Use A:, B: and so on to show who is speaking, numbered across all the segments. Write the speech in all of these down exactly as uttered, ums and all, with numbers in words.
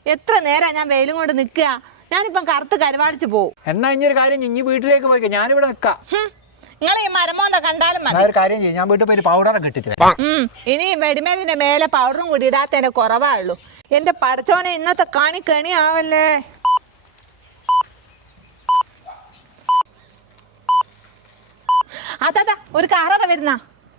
A: എത്ര നേരം ഞാൻ വെയിലും കൊണ്ട് നിൽക്കുക. ഞാനിപ്പം കറുത്ത് കരുവാടിച്ച് പോകും.
B: എന്നാ ഇനിയൊരു കാര്യം ഇനി വീട്ടിലേക്ക് പോയിക്കോ, ഞാനിവിടെ നിൽക്കാം.
A: നിങ്ങൾ ഈ മരമോന്ത കണ്ടാലും മതി.
B: ഒരു കാര്യം ചെയ്യും, ഞാൻ വീട്ടിൽ പോയി പൗഡറൊക്കെ ഇട്ടിട്ട്
A: ഇനി വെടിമേലിന്റെ മേലെ പൗഡറും കൂടി ഇടാത്തതിന്റെ കുറവായുള്ളൂ. എന്റെ പടച്ചോനെ ഇന്നത്തെ കണി കണി ആവല്ലേ. അതാ ഒരു കാറത വരുന്ന.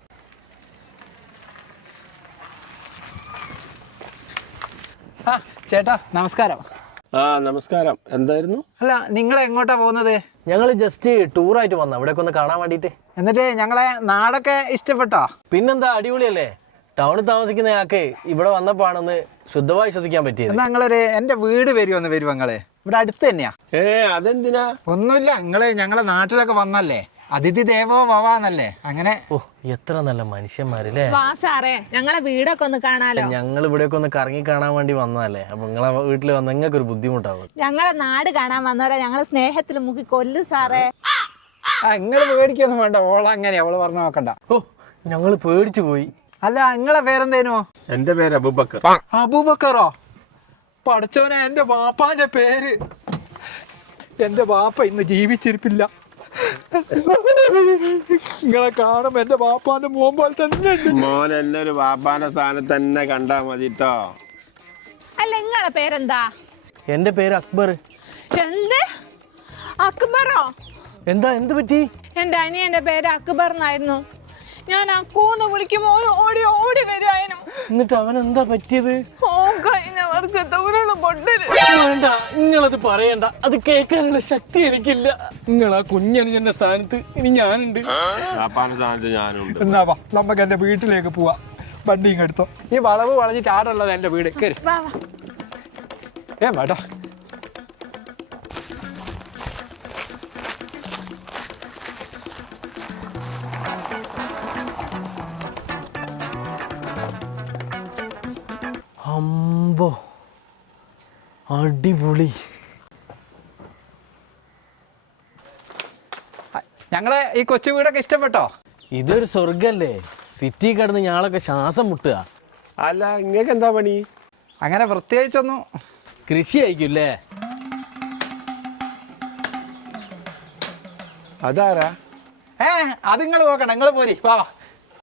B: ആ ചേട്ടാ നമസ്കാരം.
C: ആ നമസ്കാരം. എന്തായിരുന്നു?
B: അല്ല നിങ്ങൾ എങ്ങോട്ടാ പോകുന്നത്?
D: ഞങ്ങൾ ജസ്റ്റ് ടൂറായിട്ട് വന്ന ഇവിടെയൊക്കെ ഒന്ന് കാണാൻ വേണ്ടിയിട്ട്.
B: എന്നിട്ട് ഞങ്ങളെ നാടൊക്കെ ഇഷ്ടപ്പെട്ടോ?
D: പിന്നെന്താ, അടിപൊളിയല്ലേ. ടൗണിൽ താമസിക്കുന്ന ആൾക്ക് ഇവിടെ വന്നപ്പോഴാണെന്ന് ശുദ്ധമായി വിശ്വസിക്കാൻ പറ്റിയത്.
B: എന്നാ നിങ്ങളൊരു എൻ്റെ വീട് വരുമെന്ന് വരും. നിങ്ങള് ഇവിടെ അടുത്ത് തന്നെയാ.
C: ഏ അതെന്തിനാ?
B: ഒന്നുമില്ല, നിങ്ങള് ഞങ്ങളെ നാട്ടിലൊക്കെ വന്നല്ലേ, അതിഥി ദേവോ ഭവാന്നല്ലേ, അങ്ങനെ.
D: ഓ എത്ര നല്ല മനുഷ്യന്മാരല്ലേ.
A: വാ സാറേ, ഞങ്ങളെ വീടൊക്കെ ഒന്ന് കാണാലോ.
D: ഞങ്ങൾ ഇവിടെയൊക്കെ ഒന്ന് കറങ്ങി കാണാൻ വേണ്ടി വന്നതല്ലേ, അപ്പൊ നിങ്ങളെ വീട്ടിൽ വന്ന നിങ്ങൾക്ക് ഒരു ബുദ്ധിമുട്ടാവും.
A: ഞങ്ങളെ നാട് കാണാൻ വന്നവരെ ഞങ്ങളെ സ്നേഹത്തിൽ മുക്കി കൊല്ലും സാറേ.
B: ആ നിങ്ങൾ പേടിക്കൊന്നും വേണ്ട, ഓള അങ്ങനെ അവള് പറഞ്ഞു നോക്കണ്ട.
D: ഓ ഞങ്ങൾ പേടിച്ചു പോയി.
B: അല്ല നിങ്ങളെ പേരെന്തേനോ?
C: എന്റെ പേര് അബൂബക്കർ.
B: അബൂബക്കറോ? പഠിച്ചവനെ, എന്റെ ബാപ്പാന്റെ പേര്. എന്റെ ബാപ്പ ഇന്ന് ജീവിച്ചിരിപ്പില്ല. നിങ്ങളെ കാണുമ്പോ എന്റെ ബാപ്പാന്റെ മോൻ പോലെ തന്നെ.
C: മോൻ എന്നെ ഒരു ബാപ്പാന്റെ സ്ഥാനത്ത് തന്നെ കണ്ടാ മതിട്ടോ.
A: അല്ല നിങ്ങളെ പേരെന്താ?
D: എന്റെ പേര് അക്ബർ.
A: എന്ത് അക്ബറോ?
D: എന്താ, എന്ത് പറ്റി?
A: എന്റെ അനിയന്റെ പേര് അക്ബർ എന്നായിരുന്നു. ഞാൻ അക്കൂന്ന് വിളിക്കുമ്പോ ഓടി ഓടി വരുമായിരുന്നു.
D: എന്നിട്ട് അവൻ എന്താ പറ്റിയത്?
A: ഓ കഴിഞ്ഞ വർഷത്തെ ഉരുള് പൊട്ടല്.
D: വേണ്ട, നിങ്ങളത് പറയണ്ട, അത് കേൾക്കാനുള്ള ശക്തി എനിക്കില്ല. നിങ്ങൾ ആ കുഞ്ഞനുജന്റെ സ്ഥാനത്ത് ഇനി ഞാനുണ്ട്.
C: ബാപ്പാന്റെ സ്ഥാനത്ത് ഞാനുണ്ട്.
B: എന്നാ വാ നമുക്ക് എന്റെ വീട്ടിലേക്ക് പോവാ. വണ്ടി ഇങ്ങ് എടുത്തോ. ഈ വളവ് വളഞ്ഞിട്ട് ആടുള്ളത് എന്റെ വീട്. കയറി
A: വാ വാ.
B: ഏ വേട്ടോ.
D: അമ്പോ അടിപൊളി.
B: ഞങ്ങളെ ഈ കൊച്ചു വീടൊക്കെ ഇഷ്ടപ്പെട്ടോ?
D: ഇതൊരു സ്വർഗല്ലേ. സിറ്റി കിടന്ന് ഞാളൊക്കെ ശ്വാസം മുട്ടുക.
C: അല്ല ഇങ്ങക്ക് എന്താ പണി?
B: അങ്ങനെ പ്രത്യേകിച്ചൊന്നും.
D: കൃഷി ആയിരിക്കുമല്ലേ?
C: അതാരാ?
B: ഏ അത് നിങ്ങൾ നോക്കണം, നിങ്ങൾ പോരി. വാ വാ.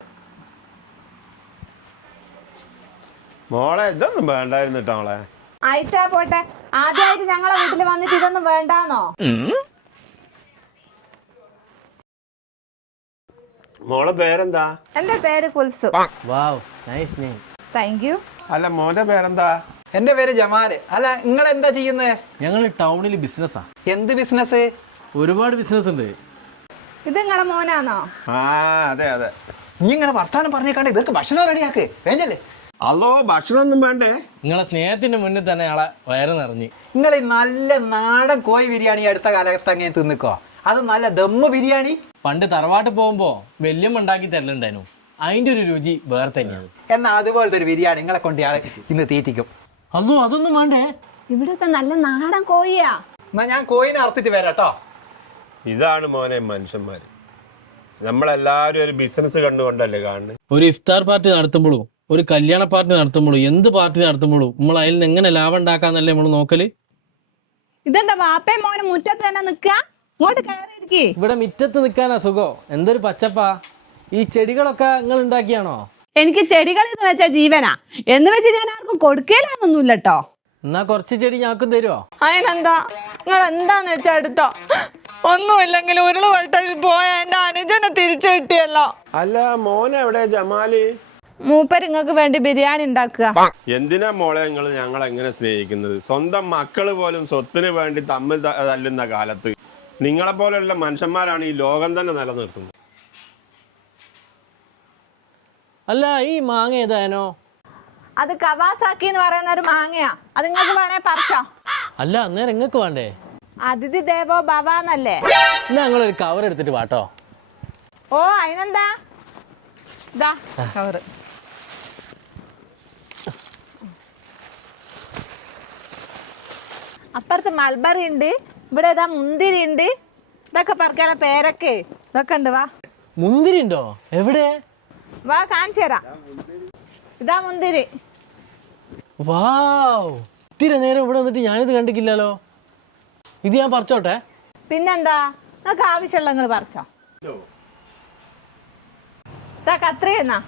C: മോളെ ഇതൊന്നും വേണ്ടായിരുന്നു കേട്ടോ മോളെ.
A: ആയിട്ടാ പോട്ടെ. ആദ്യമായിട്ട് ഞങ്ങളെ വീട്ടിൽ വന്നിട്ട് ഇതൊന്നും വേണ്ടാന്നോ?
C: മോളെ പേരെന്താ?
A: എന്റെ പേര് Kulsu.
D: Wow, nice name.
A: Thank you.
C: അല്ല മോന്റെ പേരെന്താ?
B: എന്റെ പേര് ജമാല്. അല്ല നിങ്ങൾ എന്താ ചെയ്യുന്നത്?
D: ഞങ്ങൾ ടൗണിൽ ബിസിനസ്സാ.
B: എന്ത് ബിസിനസ്?
D: ഒരുപാട് ബിസിനസ് ഉണ്ട്.
A: ഇത് നിങ്ങളെ മോനാണോ?
C: ആ അതെ അതെ.
B: ഇനി ഇങ്ങനെ വർത്താനം പറഞ്ഞേക്കാണ്ട് ഇവർക്ക് ഭക്ഷണം റെഡിയാക്ക് വേണ്ടല്ലേ.
C: അല്ലോ ഭക്ഷണമൊന്നും വേണ്ടേ?
D: നിങ്ങളെ സ്നേഹത്തിന്റെ മുന്നിൽ തന്നെ ആളെ വയറ് നിറഞ്ഞ്.
B: നിങ്ങൾ ഈ നല്ല നാടൻ കോഴി ബിരിയാണി അടുത്ത കാലത്ത് അങ്ങനെ തിന്നിക്കോ. അത് നല്ല ദമ്മ് ബിരിയാണി.
D: പണ്ട് തറവാട്ട് പോകുമ്പോ വല്യമ്മ ഉണ്ടാക്കി തരലുണ്ടായിരുന്നു. അതിന്റെ ഒരു രുചി വേറെ തന്നെയാണ്.
B: എന്നാ അതുപോലത്തെ ഒരു ബിരിയാണി നിങ്ങളെ കൊണ്ട് ഇയാള് ഇന്ന് തീറ്റിക്കും.
D: അതോ അതൊന്നും വേണ്ടേ?
A: ഇവിടുത്തെ നല്ല നാടൻ കോഴിയാ.
B: എന്നാ ഞാൻ കോയിനെ അറുത്തിട്ട് വരാട്ടോ.
C: ഇതാണ് മോനെ മനുഷ്യന്മാര്. നമ്മളെല്ലാവരും ഒരു ബിസിനസ് കണ്ടുകൊണ്ടല്ലേ കാണുന്നത്.
D: ഒരു ഇഫ്താർ പാർട്ടി നടത്തുമ്പോഴും ഒരു കല്യാണ പാർട്ടി നടത്തുമ്പോഴും എന്ത് പാർട്ടി നടത്തുമ്പോഴും നമ്മൾ അതിൽ നിന്ന് എങ്ങനെ ലാഭം ഉണ്ടാക്കാന്നല്ലേ നമ്മൾ നോക്കല്.
A: ഇതെന്താ വാപ്പയും മോനും മുറ്റത്ത് തന്നെ നിക്ക? ഇങ്ങോട്ട് കയറിയിരിക്കേ.
D: ഇവിടെ മുറ്റത്ത് നിൽക്കാനാ സുഖം. എന്തൊരു പച്ചപ്പാ. ഈ ചെടികളൊക്കെ നിങ്ങൾ ഉണ്ടാക്കിയാണോ?
A: എനിക്ക് ചെടികൾ എന്ന് വെച്ചാ ജീവനാ. എന്ന് വെച്ച് ഞാൻ ആർക്കും കൊടുക്കലാന്നൊന്നുമില്ല കേട്ടോ.
D: എന്നാ കുറച്ച് ചെടി ഞങ്ങൾക്കും തരുമോ?
A: അതിനെന്താ, നിങ്ങൾ എന്താന്ന് വെച്ചാ എടുത്തോ. ഒന്നുമില്ലെങ്കിൽ ഉരുള് വെട്ടൽ പോയ എന്റെ അനുജനെ തിരിച്ചു കിട്ടിയല്ലോ.
C: അല്ല മോനെ എവിടെ ജമാല്?
A: മൂപ്പര് നിങ്ങൾക്ക് വേണ്ടി ബിരിയാണി ഉണ്ടാക്കുക.
C: എന്തിനാ മോളെ നിങ്ങൾ ഞങ്ങൾ എങ്ങനെ സ്നേഹിക്കുന്നത്? സ്വന്തം മക്കള് പോലും സ്വത്തിന് വേണ്ടി തമ്മിൽ തല്ലുന്ന കാലത്ത് നിങ്ങളെ പോലെയുള്ള മനുഷ്യന്മാരാണ് ഈ ലോകം തന്നെ നിലനിർത്തുന്നത്.
D: അല്ല ഈ മാങ്ങ ഏതാനോ?
A: അത് കവാസാക്കി എന്ന് പറയുന്ന ഒരു മാങ്ങയാ. അത് നിങ്ങൾക്ക് വേണേ പറിച്ചോ.
D: അല്ല അന്നേരം നിങ്ങൾക്ക് വേണ്ടേ?
A: അതിഥി ദേവോ ഭവാന്നല്ലേ.
D: എന്നാ ഞങ്ങളൊരു കവർ എടുത്തിട്ട് വാട്ടോ.
A: ഓ അതിനെന്താ, ഇതാ കവറ്. അപ്പുറത്ത് മൽബറി ഉണ്ട്, ഇവിടെ ഇതാ മുന്തിരി ഉണ്ട്. ഇതൊക്കെ പറിക്കാനുള്ള പേരൊക്കെ ഇതൊക്കെ ഉണ്ട്. വാ.
D: മുന്തിരി ഉണ്ടോ? എവിടെ?
A: വാ കാണിച്ചു തരാം. ഇതാ മുന്തിരി.
D: വാവ്, ഇത്തിരി നേരം ഇവിടെ വന്നിട്ട് ഞാനിത് കണ്ടിട്ടില്ലല്ലോ. ഇത് ഞാൻ പറിച്ചോട്ടെ?
A: പിന്നെന്താ, നിങ്ങൾക്ക് ആവശ്യമുള്ള നിങ്ങൾ പറിച്ചോ. ഇതാ കത്രി എന്നാ.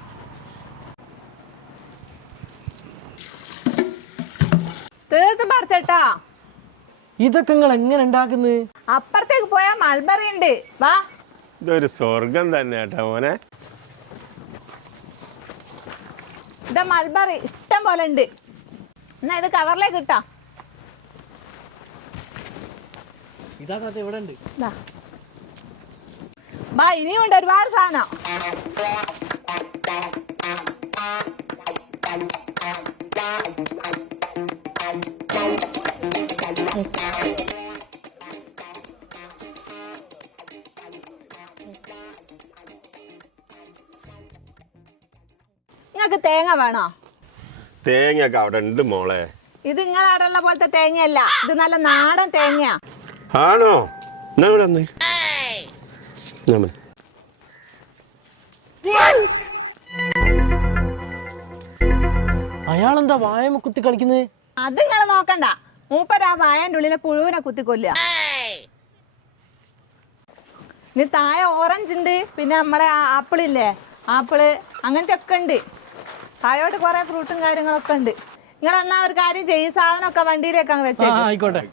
A: തീർത്തും പറിച്ചേട്ടാ.
D: ഇതൊക്കെ നിങ്ങൾ എങ്ങനെ ഉണ്ടാക്കുന്നത്?
A: അപ്പുറത്തേക്ക് പോയാൽ മൾബറി ഉണ്ട്, വാ.
C: ഇതൊരു സ്വർഗം തന്നെ കേട്ടോ മോനെ.
A: ഇതാ മൾബറി ഇഷ്ടം പോലെ ഉണ്ട്. എന്നാ ഇത് കവറിലേക്ക് ഇട്ടാ.
D: ഇതാ ഇവിടെ ഉണ്ട്.
A: വാ, ഇനിയും ഉണ്ട് ഒരുപാട് സാധനം. നിങ്ങൾക്ക് തേങ്ങ വേണോ?
C: തേങ്ങയൊക്കെ അവിടെ ഉണ്ട് മോളെ.
A: ഇത് നിങ്ങളവിടെ ഉള്ള പോലത്തെ തേങ്ങയല്ല, ഇത് നല്ല നാടൻ തേങ്ങയാ.
C: ആണോ? എന്നാ ഇവിടെ വന്ന്.
D: അയാളെന്താ വായമ കുത്തി കളിക്കുന്നത്?
A: അത് നിങ്ങൾ നോക്കണ്ട, മൂപ്പര് ആ വായന്റെ ഉള്ളിലെ പുഴുവിനെ കുത്തിക്കൊല്ലുക. ഇനി താഴെ ഓറഞ്ച് ഉണ്ട്, പിന്നെ നമ്മുടെ ആപ്പിളില്ലേ, ആപ്പിള് അങ്ങനത്തെ ഒക്കെ ഉണ്ട്. താഴോട്ട് കുറെ ഫ്രൂട്ടും കാര്യങ്ങളൊക്കെ ഉണ്ട്. നിങ്ങൾ എന്നാ ഒരു കാര്യം ചെയ്യും, സാധനമൊക്കെ വണ്ടിയിലേക്ക് അങ്ങ് വെച്ചേ.
D: ആയിക്കോട്ടെ.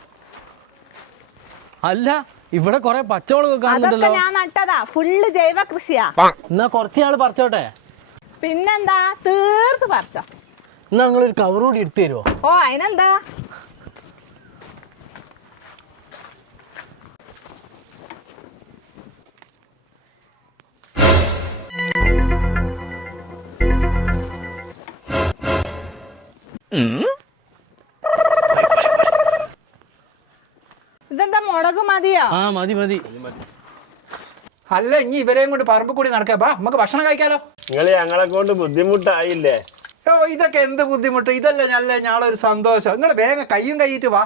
D: അല്ല, ഇവിടെ കൊറേ പച്ചമുളകൊക്കെ
A: അതൊക്കെ
D: കാണുന്നുണ്ടല്ലോ.
A: ഞാൻ നട്ടതാ, ഫുള്ള് ജൈവ കൃഷിയാ.
D: എന്നാ കുറച്ച് നാള് പറിച്ചോട്ടെ.
A: പിന്നെന്താ, തീർത്ത് പറിച്ചോ.
D: എന്നാ നിങ്ങളൊരു കവർ കൂടി എടുത്തു തരുമോ?
A: ഓ, അതിനെന്താ. ഇതെന്താ, മുളക് മതിയോ?
D: ആ മതി മതി.
B: അല്ല, ഇനി ഇവരെയും കൊണ്ട് പറമ്പ് കൂടി നടക്കാം. ബാ, നമുക്ക് ഭക്ഷണം കഴിക്കാലോ.
C: നിങ്ങൾ ഞങ്ങളെ കൊണ്ട് ബുദ്ധിമുട്ടായില്ലേ?
B: ഓ, ഇതൊക്കെ എന്ത് ബുദ്ധിമുട്ട്, ഇതല്ലേ നല്ല ഞാളൊരു സന്തോഷം. നിങ്ങൾ വേഗം കയ്യും കൈയിട്ട് വാ.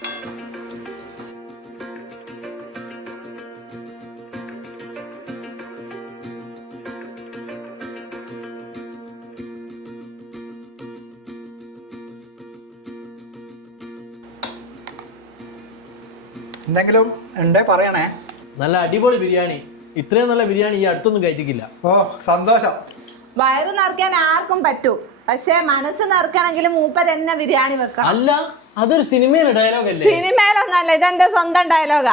B: എന്തെങ്കിലും ഉണ്ടേ പറയണേ.
D: നല്ല അടിപൊളി ബിരിയാണി. ഇത്രയും നല്ല ബിരിയാണി ഈ അടുത്തൊന്നും കഴിച്ചിട്ടില്ല.
B: ഓ, സന്തോഷം.
A: വയറ് നിറയ്ക്കാൻ ആർക്കും പറ്റൂ, പക്ഷെ മനസ്സ് നിറക്കണമെങ്കിൽ മൂപ്പര് എന്നെ ബിരിയാണി വെക്കണം.
D: അല്ല, അതൊരു സിനിമയിലെ ഡയലോഗ് അല്ലേ?
A: സിനിമയിലൊന്നല്ല, ഇതെന്റെ സ്വന്തം ഡയലോഗാ.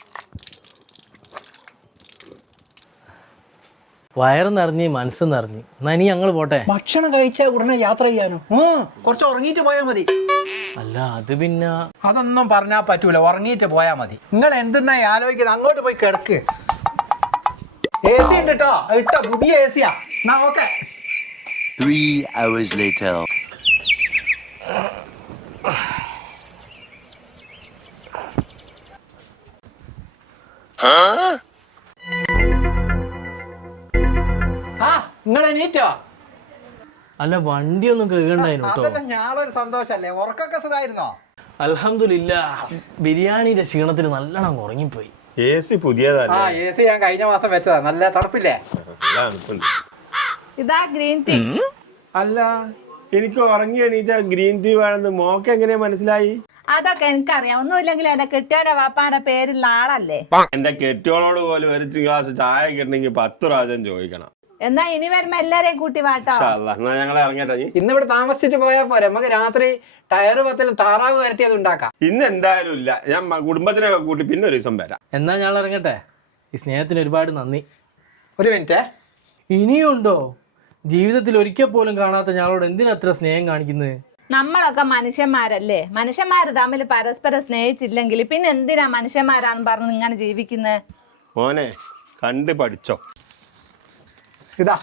D: വയറ് നിറഞ്ഞ് മനസ്സ് നിറഞ്ഞ്. എന്നാ ഇനി ഞങ്ങൾ പോട്ടെ.
B: ഭക്ഷണം കഴിച്ചാൽ ഉടനെ യാത്ര ചെയ്യാനോ? കുറച്ച് ഉറങ്ങിയിട്ട് പോയാൽ മതി.
D: അല്ല, അത് പിന്നെ
B: അതൊന്നും പറഞ്ഞാൽ പറ്റൂല, ഉറങ്ങിയിട്ട് പോയാൽ മതി. നിങ്ങൾ എന്തെന്നാ ആലോചിക്കുന്നത്? അങ്ങോട്ട് പോയി കിടക്ക്. എ സി ഉണ്ട് കേട്ടോ, ഇട്ടോ, പുതിയ എ സിയാ. എന്നാ ഓക്കെ.
E: Three hours later.
B: ആ, നിങ്ങൾ എണീറ്റോ?
D: അല്ല, വണ്ടിയൊന്നും കേൾക്കണ്ടായിരുന്നു കേട്ടോ.
B: അതെല്ലാം ഞാളൊരു സന്തോഷല്ലേ. ഉറക്കൊക്കെ സുഖമായിരുന്നോ?
D: അൽഹംദുലില്ലാ, ബിരിയാണിയുടെ ക്ഷീണത്തിന് നല്ലോണം ഉറങ്ങിപ്പോയി.
C: എ സി പുതിയതല്ലേ?
B: ആ, എ സി ഞാൻ കഴിഞ്ഞ മാസം വെച്ചതാ. നല്ല തണുപ്പില്ലേ?
A: ഇതാ ഗ്രീൻ ടീ.
C: അല്ല, എനിക്ക് ഉറങ്ങി എണീറ്റ ഗ്രീൻ ടീ വേണമെന്ന് മോക്ക് എങ്ങനെ മനസ്സിലായി?
A: അതൊക്കെ എനിക്കറിയാം, ഒന്നുമില്ലെങ്കിൽ എന്റെ കെട്ടിയവന്റെ വാപ്പാന്റെ പേരുള്ള ആളല്ലേ.
C: എന്റെ കെട്ടിയോളോട് പോലും ഒരു ഗ്ലാസ് ചായ കിട്ടണമെങ്കിൽ പത്ത് പ്രാവശ്യം ചോദിക്കണം.
A: എന്നാ ഇനി വരുമ്പോ എല്ലാരെയും കൂട്ടി വാട്ടോ.
C: ഇൻഷാ അല്ലാ. എന്നാ ഞങ്ങൾ ഇറങ്ങട്ടെ. നീ
B: ഇന്ന് ഇവിടെ താമസിച്ചിട്ട് പോയാൽ പോരെ? നമുക്ക് രാത്രി ടയറ് പത്തിലും താറാവ് വരട്ടിയത് ഉണ്ടാക്കാം.
C: ഇന്ന് എന്തായാലും ഇല്ല, ഞാൻ മ- കുടുംബത്തിനൊക്കെ കൂട്ടി പിന്നെ ഒരു ദിവസം വരാം.
D: എന്നാ ഞാൻ ഇറങ്ങട്ടെ. ഈ സ്നേഹത്തിന് ഒരുപാട് നന്ദി.
B: ഒരു മിനിറ്റ്.
D: ഇനിയുണ്ടോ? ജീവിതത്തിൽ ഒരിക്കൽ പോലും കാണാത്ത ഞങ്ങളോട് എന്തിനാ അത്ര സ്നേഹം കാണിക്കുന്നത്?
A: നമ്മളൊക്കെ മനുഷ്യന്മാരല്ലേ, മനുഷ്യന്മാര് തമ്മിൽ പരസ്പരം സ്നേഹിച്ചില്ലെങ്കിൽ പിന്നെ എന്തിനാ മനുഷ്യന്മാരാന്ന് പറഞ്ഞ് ഇങ്ങനെ ജീവിക്കുന്നത്?
C: മോനെ, കണ്ട് പഠിച്ചോ.
B: ഇതാ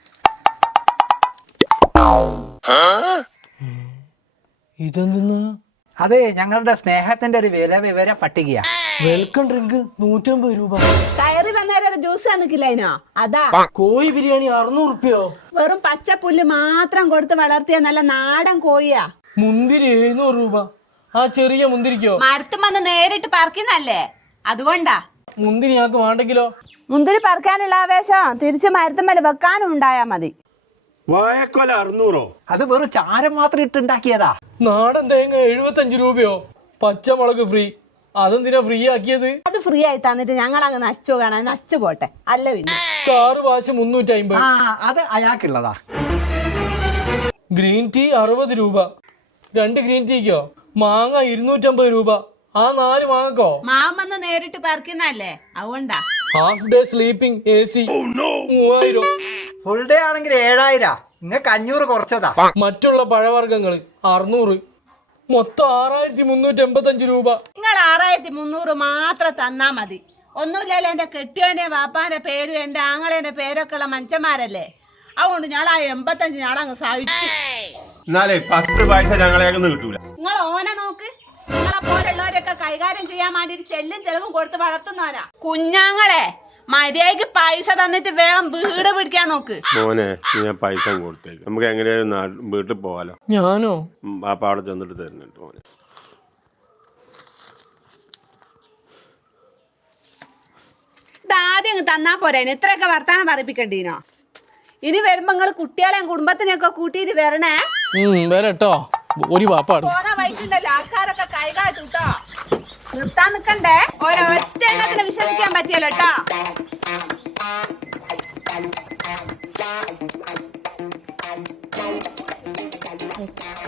D: ഇതെന്തെന്ന്?
B: അതെ, ഞങ്ങളുടെ സ്നേഹത്തിന്റെ ഒരു വില വിവര പട്ടികയാ.
D: വെൽക്കം ഡ്രിങ്ക് നൂറ്റമ്പത് രൂപ.
A: കയറി വന്നേരം ജ്യൂസ് തന്നിക്കില്ല അതിനോ? അതാ.
D: കോഴി ബിരിയാണി അറുന്നൂറ് റുപ്യോ?
A: വെറും പച്ചപ്പുല്ല് മാത്രം കൊടുത്ത് വളർത്തിയ നല്ല നാടൻ കോഴിയാ.
D: മുന്തിരി എഴുന്നൂറ് രൂപ. ആ ചെറിയ മുന്തിരിക്കോ?
A: മരത്തും വന്ന് നേരിട്ട് പറിക്കുന്നല്ലേ, അതുകൊണ്ടാ.
D: മുന്തിരി ഞങ്ങൾക്ക് വേണ്ടെങ്കിലോ?
A: മുന്തിരി പറിക്കാനുള്ള ആവേശം തിരിച്ച് മരത്തുമ്മൽ വെക്കാനും ഉണ്ടായാ മതി.
C: വായക്കൊല അറുന്നൂറോ?
B: അത് വെറും ചാരം മാത്രം ഇട്ടുണ്ടാക്കിയതാ.
D: നാടൻ തേങ്ങ എഴുപത്തഞ്ച് രൂപയോ? പച്ചമുളക് ഫ്രീ. അതെന്തിനാ ഫ്രീ ആക്കിയത്?
F: അത് ഫ്രീ ആയി തന്നിട്ട് ഞങ്ങൾ അങ്ങ് നശിച്ചു കാണാൻ നശിച്ചു പോട്ടെ. അല്ല പിന്നെ
D: കാറ് വാശ് മുന്നൂറ്റി അമ്പത്.
B: ആ അത് അയാൾക്കുള്ളതാ.
D: ഗ്രീൻ ടീ അറുപത് രൂപ. രണ്ട് ഗ്രീൻ ടീക്കോ? മാങ്ങ ഇരുന്നൂറ്റമ്പത് രൂപ. ആ നാല് മാങ്ങക്കോ?
F: മാമന്ന് നേരിട്ട് പറിക്കുന്നല്ലേ, അതുകൊണ്ടാ.
D: Half day sleeping A C മൂവായിരം.
B: ഫുൾ ഡേ ആണെങ്കിൽ ഏഴായിരം. നിങ്ങൾക്ക് അഞ്ഞൂറ് കുറച്ചതാ.
D: മറ്റുള്ള പഴവർഗ്ഗങ്ങള് അറുന്നൂറ്. മൊത്തം ആറായിരത്തി മുന്നൂറ്റി എൺപത്തഞ്ച് രൂപ.
F: നിങ്ങൾ ആറായിരത്തി മുന്നൂറ് മാത്രം തന്നാ മതി. ഒന്നുമില്ലല്ലോ, എന്റെ കെട്ടിയോന്റെ വാപ്പാന്റെ പേരും എന്റെ ആങ്ങളേന്റെ പേരൊക്കെ ഉള്ള മനുഷ്യന്മാരല്ലേ. അതുകൊണ്ട് ഞാൻ ആ എൺപത്തഞ്ച് ഞാളങ്ങ് സഹിച്ചു.
C: എന്നാലേ പത്ത് പൈസ ഞങ്ങളെയൊന്നും കിട്ടൂല.
F: നിങ്ങൾ ഓനെ നോക്ക്. നിങ്ങളെ പോലുള്ളവരൊക്കെ കൈകാര്യം ചെയ്യാൻ വേണ്ടിട്ട് ചെല്ലും ചെലവും കൊടുത്ത് വളർത്തുന്നവനാ. കുഞ്ഞാങ്ങളെ മര്യാദക്ക് പൈസ തന്നിട്ട് വേഗം വീട് പിടിക്കാൻ നോക്ക്.
C: മോനെ ഞാൻ പൈസ കൊടുത്തേക്ക്. നമുക്ക് എങ്ങനെയാലും വീട്ടിൽ പോവാലോ.
D: ഞാനോ?
C: പാപ്പ അവിടെ ചെന്നിട്ട് തരുന്നുണ്ട് മോനെ.
F: ഇതാദ്യം അങ്ങ് തന്നാ പോരേന്, ഇത്രയൊക്കെ വർത്താനം പറയിപ്പിക്കണ്ടീനോ? ഇനി വരുമ്പോ നിങ്ങള് കുട്ടികളെയും കുടുംബത്തിനെയൊക്കെ കൂട്ടിയിട്ട് വരണേ.
D: വരട്ടോ. ഒരു പാപ്പാട്
F: പോന്ന വയസ്സിണ്ടല്ലോ ആൾക്കാരൊക്കെ കൈകാട്ടു കേട്ടോ. നിർത്താൻ നിക്കണ്ടേ. ഒരൊറ്റ എണ്ണത്തിന് വിശ്വസിക്കാൻ പറ്റിയല്ലോ കേട്ടോ.